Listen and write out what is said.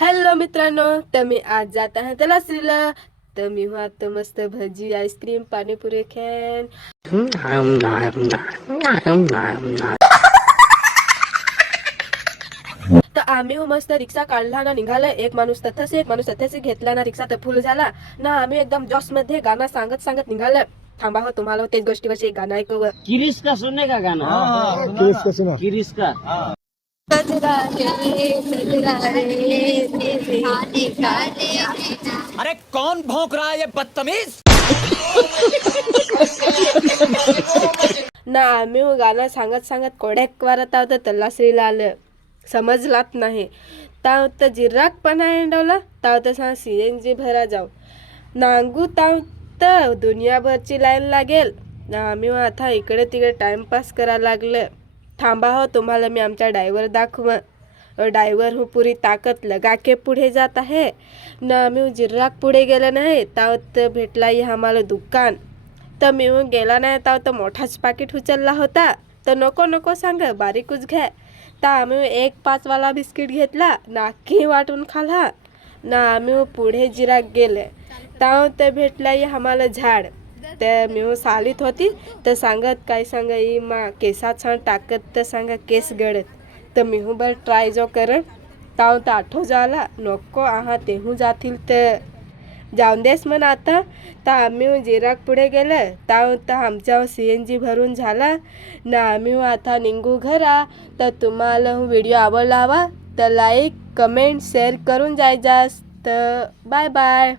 Hello मित्रांनो, तर मी आज जात आहे तलासरीला. तर मी आता मस्त भजी, आईस्क्रीम, पाणीपुरी खाईन. तर आम्ही मस्त रिक्षा काढला ना निघाला. एक माणूस तथाच घेतला ना, रिक्षा तर फुल झाला ना. आम्ही एकदम जॉस मध्ये गाणं सांगत सांगत निघालं. थांबा हो, तुम्हाला तेच गोष्टीवरची एक गाणं ऐकव. किरिस का सुनने का गाना किरिस का अरे कौन भौंक रहा है ये बदतमीज। ना आम्ही गाणं सांगत सांगत कोड्याक वारत आहोत तलासरीला आलं. समजलात नाही ताव तर जिराक पण एंडवला. ताव तर सांग CNG भरा जाऊ नांगू. ताव तर दुनियाभरची लाईन लागेल ना. आम्ही आता इकडे तिकडे टाइमपास करायला लागलं. थांबा हो, तुम्हाला मी आमचा ड्रायव्हर दाखव. ड्रायव्हर हो पुरी ताकद लगा के पुढे जात आहे ना. आम्ही जिराक पुढे गेलं नाही ताव तर भेटला आम्हाला दुकान. तर मी गेला नाही ताव तर मोठाच पाकिट उचलला होता. तर नको नको सांग, बारीकच घ्या. तर आम्ही एक 5वाला बिस्किट घेतला ना, अख्खी वाटून खाला ना. आम्ही पुढे जिराक गेले ताव तर भेटला आम्हाला झाड. तर मी सालीत होती तर सांगत काय सांगा मा केसात छान टाकत तर सांगा केस गळत. तर मी बरं ट्राय जो कर ताव तर आठव झाला. नको आहा तेहू जातील तर जाऊन देस म्हण आता. तर आम्ही जिराक पुढे गेलं ताव तर आमच्या CNG भरून झाला ना. आम्ही आता निघू घरा. तर तुम्हाला व्हिडिओ आवडला हवा तर लाईक कमेंट शेअर करून जायजास. तर बाय बाय.